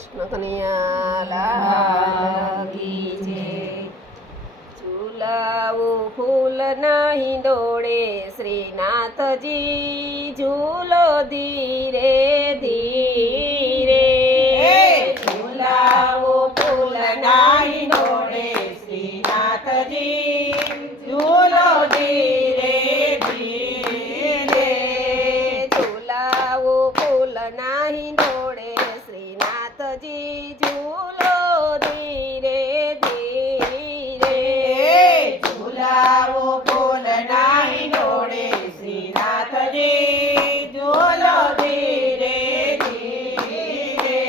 કૃષ્ણ કનૈયા લાલ કી જય. ઝૂલાવું ફૂલ નહીં દોડે શ્રીનાથજી, ઝૂલો ધીરે ધીરે. ઝૂલાવું ફૂલ નહીં દોડે શ્રીનાથજી, ઝૂલો ધીરે ધીરે. ઝૂલાવું ફૂલ નહીં દોડે શ્રીનાથજી, ઝૂલો ધીરે ધીરે. ઝૂલાવું ફૂલ નહીં દોડે શ્રીનાથજી, ઝૂલો ધીરે ધીરે.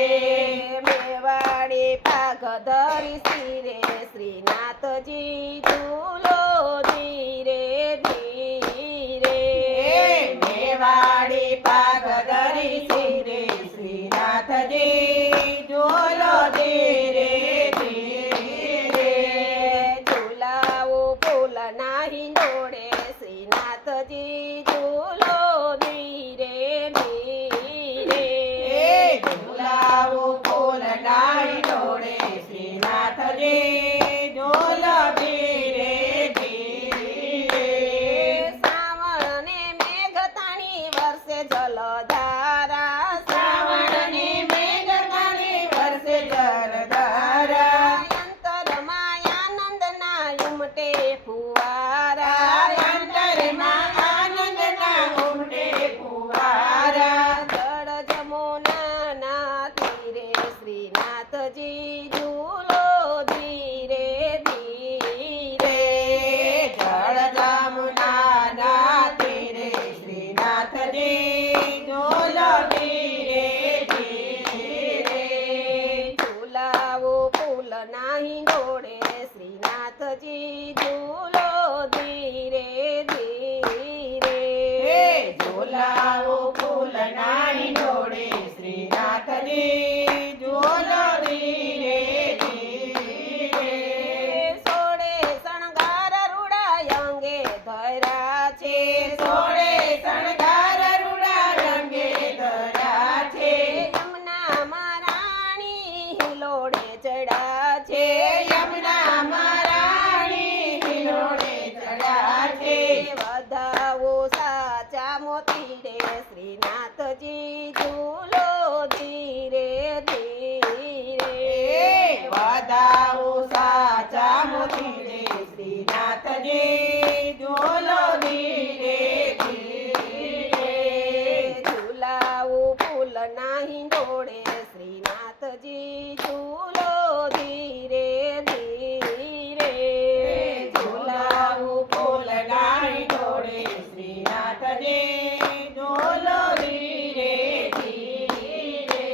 મેવાડી પાઘ ધરી શિરે શ્રીનાથજી, ઝૂલો ધીરે ધીરે. મેવાડી પાઘ ધરી શિરે શ્રીનાથજી, ઝૂલો ધીરે ધીરે. ઝૂલાવું ફૂલ નહીં દોડે શ્રીનાથજી, ઝૂલો ધીરે ધીરે. ઝૂલાવું ફૂલ નહીં દોડે શ્રીનાથજી, ઝૂલો ધીરે ધીરે. શ્રાવણને મેઘતાણી વર્ષે જલધારા, શ્રાવણને મેઘતાણી વર્ષે જલધારા. અંતરમાં આનંદના ઉમટે ફુવારા, અંતરમાં આનંદના ઉમટે ફુવારા. જળ જમુનાના તીરે શ્રીનાથજી, ઝૂલો ધીરે ધીરે. જળ જમુનાના તીરે શ્રીનાથજી, ઝૂલો ધીરે ધીરે. ઝૂલાવું ફૂલ નહીં દોડે શ્રીનાથજી, ઝૂલો ધીરે ધીરે. ઝૂલાવું ફૂલ નહીં દોડે શ્રીનાથજી, ઝૂલો ધીરે ધીરે. સોળે શણગાર રૂડા અંગે ધર્યા છે, સોળે શણગાર રૂડા રંગે ધર્યા છે. યમુનામાં રાણી હિલોડે ચડ્યા છે, યમુનામાં રાણી હિલોડે ચડ્યા છે. વધાવો સાચા મોતી રે શ્રીનાથજી, ઝૂલો ધીરે ધીરે. વધાવું સાચા મોતી રે શ્રીનાથજી, ઝૂલો ધીરે ધીરે. ઝૂલાવું ફૂલ નહીં દોડે શ્રીનાથજી, ઝૂલો ધીરે ધીરે. ઝૂલાવું ફૂલ નહીં દોડે શ્રીનાથજી, ઝૂલો ધીરે ધીરે.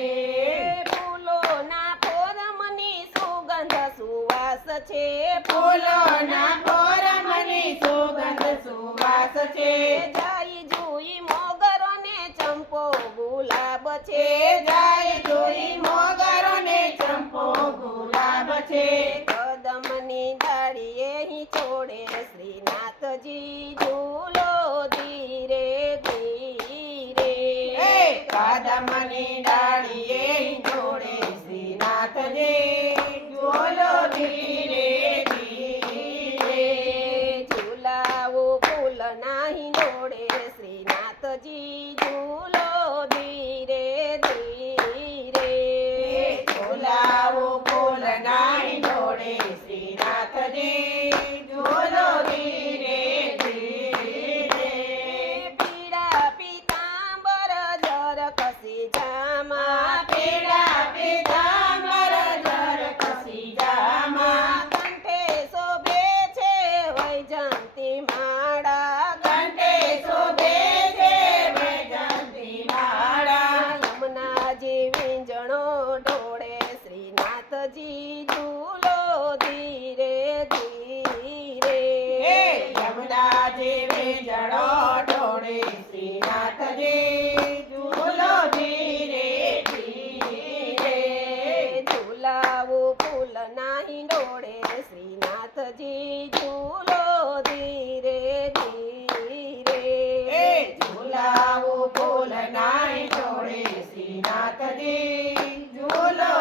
ફૂલોના પોરમની સુગંધ સુવાસ છે, ફૂલોના પોરમની સુગંધ સુવાસ છે. જાય જોઈ મોગરોને ચંપો ગુલાબ છે, જાય જોઈ મોગરોને ચંપો ગુલાબ છે. કદમની ડાળીએ હિ છોડે શ્રીનાથજી, ઝૂલો ધીરે ધીરે. કાદમની ડાળીએ જોડે શ્રીનાથજી, ઝૂલો ધીરે ધીરે. ઝૂલાવું ફૂલ નહીં દોડે શ્રીનાથજી, ઝૂલો ધીરે ધીરે. ઝૂલાવું ફૂલ નહીં દોડે શ્રીનાથજી, ઝૂલો ધીરે ધીરે. પીળા પીતાંબર જર કસી જામા, પીળા પીતાંબર જર કસી જામા. કંઠે શોભે છે વૈજંતી માળા, કંઠે શોભે છે વૈજયંતી માળા. યમુનાજી વીંજણો ઢોળે શ્રીનાથજી, ઝૂલો ધીરે ધીરે. યમુનાજી વીંજણો ઢોળે શ્રીનાથજી, ઝૂલો ધીરે ધીરે. ઝૂલાવું ફૂલ નહીં દોડે શ્રીનાથજી, ઝૂલો ધીરે ધીરે. ઝૂલાવું ફૂલ નહીં દોડે શ્રીનાથજી, ઝૂલો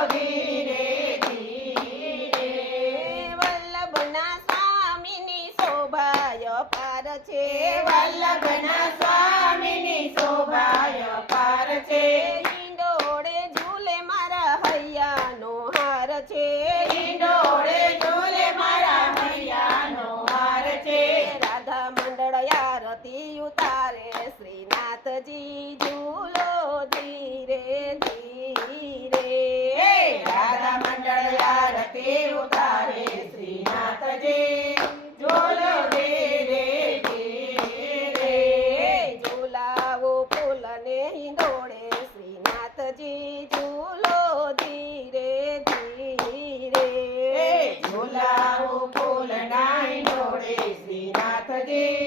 શ્રીનાથજી